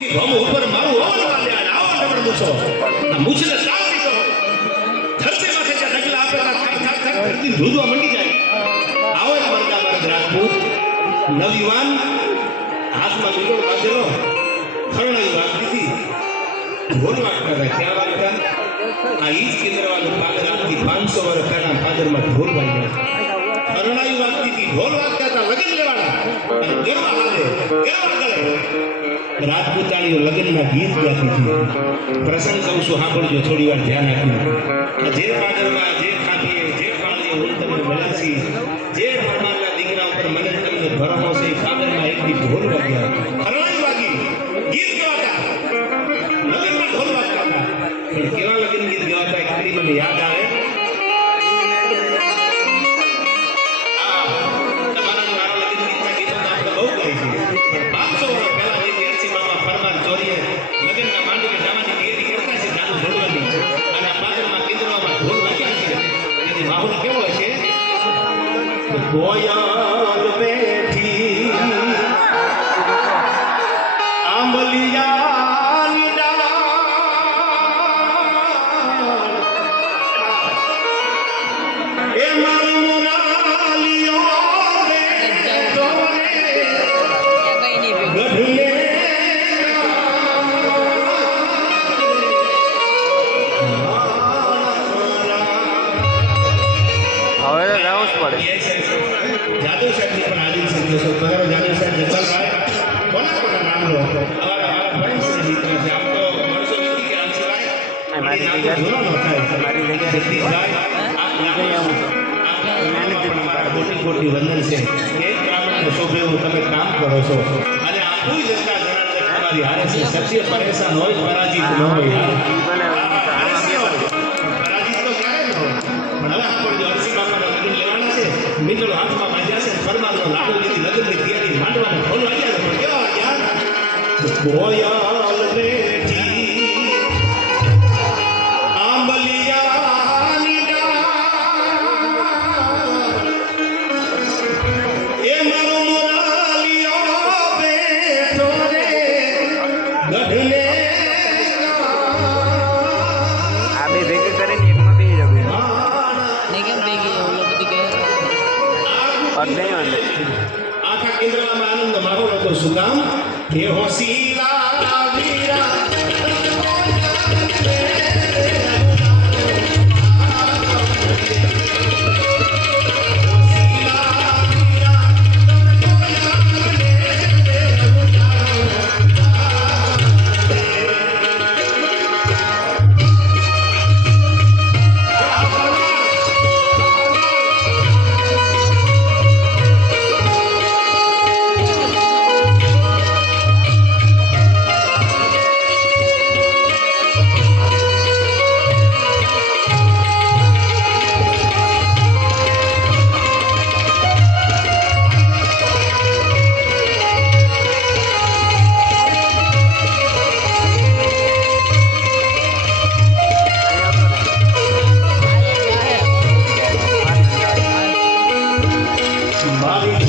ભમ ઉપર મારું હવન માલ્યા આવો ડબડ મૂછો આ મૂછને તાવ દીધો ધરતી માથે જે ડગલા આપે થાક થાક થાક ધરતી ધૂધવા મંડી જાય આવો એક મરદા મરદ રાજપૂત નવયુવાન હાથમાં બીજો બાંધેલો ખરણાઈ વાગતી હતી ઢોલ વાગતા હતા ક્યાં વાગતા આ ઈજ કેન્દ્રવાળો પાદર આજથી 500 વર્ષ પહેલા પાદરમાં ઢોલ વાગ્યા ખરણાઈ વાગતી હતી ઢોલ વાગતા હતા લગન લેવાના અને ગરબા હાલે ગરબા ગળે રાજપૂતાણીઓ લગ્નના ગીત ગાતી હતી પ્રસંગ કહું છું સાંભળજો થોડી વાર ધ્યાન આપીને જે પાદરમાં જે ખાટીએ જે પાણીએ હું તમને મલાસી જે પરમારના દીકરા ઉપર મને તમને ભરમો છે પાદરમાં એકની ઢોલ વાગ્યા ખરણાઈ વાગી ગીત ગાતા લગ્નમાં ઢોલ વાગતા હતા પણ કેવા લગ્ન ગીત ગાતા એટલી મને યાદ આવે गोयाल बैठी आंबलियानी डाल ए मारू मुरालियो रे तोरे गढ़ले હવે જાવું જ પડે જાદવ સાહેબ ની પણ હાજરી સંદેશો પધારો જાદવ સાહેબ જગપાલભાઈ કોના કોના નામ લો અમારા ભણેશ મિત્ર છે આમ તો વર્ષો વીતી ગયા સિવાય મારી જગ્યા જોરો ન થાય મારી જગ્યા જગદીશભાઈ આપ લાગે મોટી મોટી વંદન છે એક બ્રાહ્મણને શોભે એવું તમે કામ કરો છો અને આપણું જનતા જણાવે તમારી હારે છે સત્ય પરેશાન હોય પરાજિત ન હોય મિત્રો હાથમાં બાંધ્યા છે પરમાત્મા લાડુ લીધી લગ્નની તૈયારી માંડવાને ખોલવા ગયા કેવા યાર